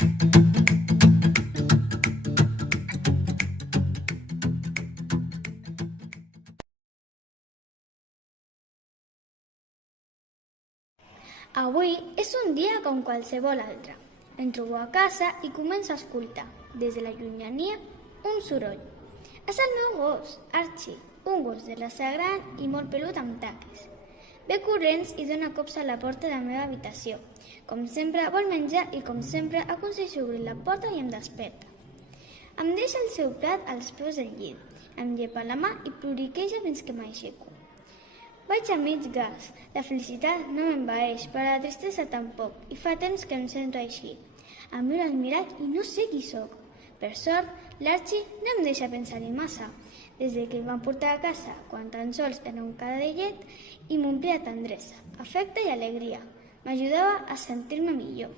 Avui és un dia com qualsevol altre. Em trobo a casa i començo a escoltar, des de la llunyania, un soroll. És el meu gos, Archie, un gos de raça gran i molt pelut amb taques. Ve corrents i dona cops a la porta de la meva habitació. Com sempre vol menjar i com sempre aconsegueix obrir la porta i em desperta. Em deixa el seu plat als peus del llit, em llepa la mà i ploriqueja fins que m'aixeco. Vaig a mig gas. La felicitat no m'envaeix, però la tristesa tampoc, i fa temps que em sento així. Em miro al mirall i no sé qui sóc. Per sort, l'Archie no em deixa pensar-hi massa. Des que el vam portar a casa, quan tan sols era un cadellet, i m'omplia tendresa, afecte i alegria. M'ajudava a sentir-me millor.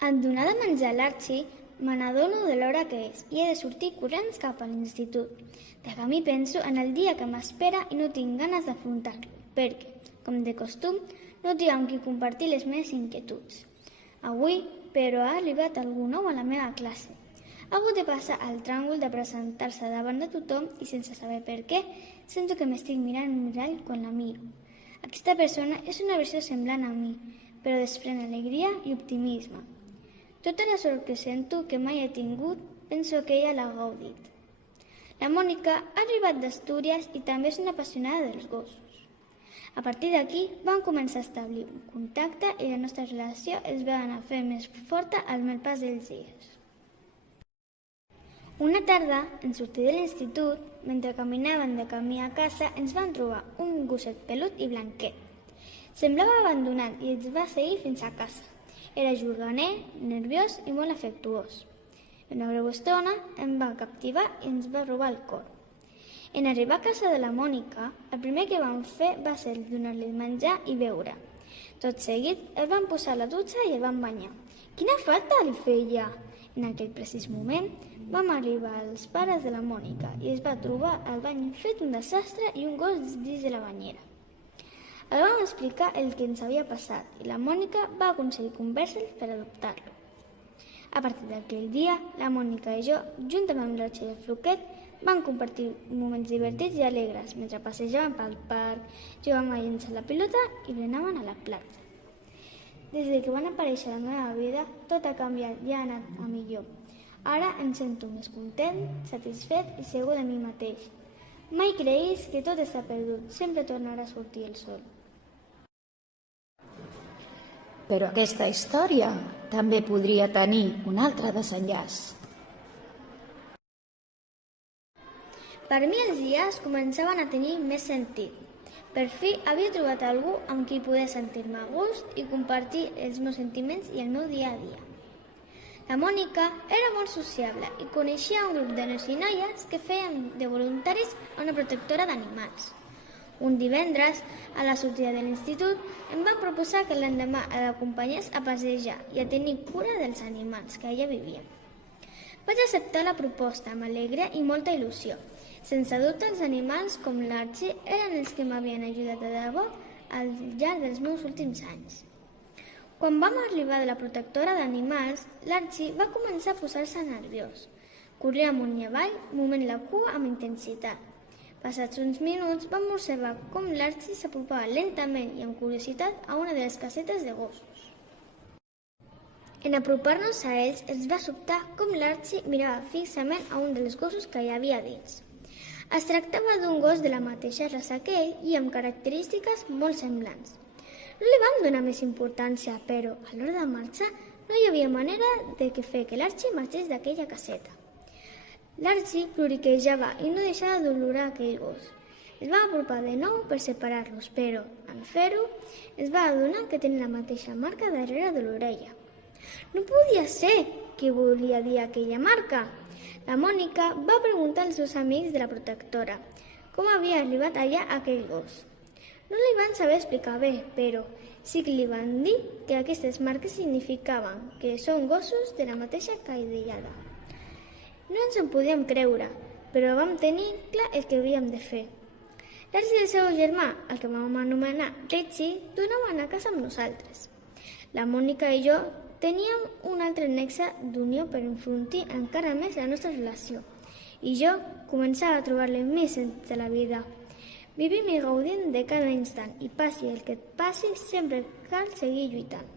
En donar de menjar a l'Archie, me n'adono de l'hora que és i he de sortir corrents cap a l'institut. De camí penso en el dia que m'espera i no tinc ganes d'afrontar-lo, perquè, com de costum, no tinc amb qui compartir les meves inquietuds. Avui, però, ha arribat algú nou a la meva classe. Ha hagut de passar al tràngol de presentar-se davant de tothom i sense saber per què, sento que m'estic mirant en un mirall quan la miro. Aquesta persona és una versió semblant a mi, però desprèn alegria i optimisme. Tota la sort que sento que mai he tingut, penso que ella l'ha gaudit. La Mònica ha arribat d'Astúries i també és una apassionada dels gossos. A partir d'aquí vam començar a establir un contacte i la nostra relació es va anar fent més forta al pas dels dies. Una tarda, en sortir de l'institut, mentre caminàvem de camí a casa, ens vam trobar un gosset pelut i blanquet. Semblava abandonat i ens va seguir fins a casa. Era juganer, nerviós i molt afectuós. Una breu estona em va captivar i ens va robar el cor. En arribar a casa de la Mònica, el primer que vam fer va ser donar-li menjar i beure. Tot seguit, el vam posar a la dutxa i el vam banyar. Quina falta li feia! En aquell precís moment, vam arribar als pares de la Mònica i es va trobar el bany fet un desastre i un gos dins de la banyera. El vam explicar el que ens havia passat i la Mònica va aconseguir convèncer-los per adoptar-lo. A partir d'aquell dia, la Mònica i jo, juntament amb l'Archie i el Floquet, vam compartir moments divertits i alegres mentre passejàvem pel parc, jugàvem a llençar la pilota i berenàvem a la platja. Des que van aparèixer a la meva vida, tot ha canviat i ha anat a millor. Ara em sento més content, satisfet i segur de mi mateix. Mai creïs que tot està perdut, sempre tornarà a sortir el sol. Però aquesta història també podria tenir un altre desenllaç. Per mi els dies començaven a tenir més sentit. Per fi havia trobat algú amb qui poder sentir-me a gust i compartir els meus sentiments i el meu dia a dia. La Mònica era molt sociable i coneixia un grup de nois i noies que feien de voluntaris a una protectora d'animals. Un divendres, a la sortida de l'institut, em van proposar que l'endemà l'acompanyés a passejar i a tenir cura dels animals que allà vivien. Vaig acceptar la proposta amb alegria i molta il·lusió. Sense dubte, els animals, com l'Archie, eren els que m'havien ajudat de debò al llarg dels meus últims anys. Quan vam arribar de la protectora d'animals, l'Archie va començar a posar-se nerviós. Corria amunt i avall, movent la cua amb intensitat. Passats uns minuts, vam observar com l'Archie s'apropava lentament i amb curiositat a una de les casetes de gossos. En apropar-nos a ells, ens va sobtar com l'Archie mirava fixament a un dels gossos que hi havia dins. Es tractava d'un gos de la mateixa raça que ell i amb característiques molt semblants. No li vam donar més importància, però a l'hora de marxar no hi havia manera de fer que l'Archie marxés d'aquella caseta. L'Archie ploriquejava i no deixava d'olorar aquell gos. Es va apropar de nou per separar-los, però, en fer-ho, es va adonar que tenia la mateixa marca darrere de l'orella. No podia ser! Què volia dir aquella marca? La Mònica va preguntar als seus amics de la protectora com havia arribat allà aquell gos. No li van saber explicar bé, però sí que li van dir que aquestes marques significaven que són gossos de la mateixa caidellada. No ens en podíem creure, però vam tenir clar el que havíem de fer. L'Archie i el seu germà, el que vam anomenar Richie, tornaven a casa amb nosaltres. La Mònica i jo teníem un altre nexe d'unió per enfrontir encara més la nostra relació. I jo començava a trobar-li més sentit a la vida. Vivim i gaudim de cada instant i passi el que et passi, sempre cal seguir lluitant.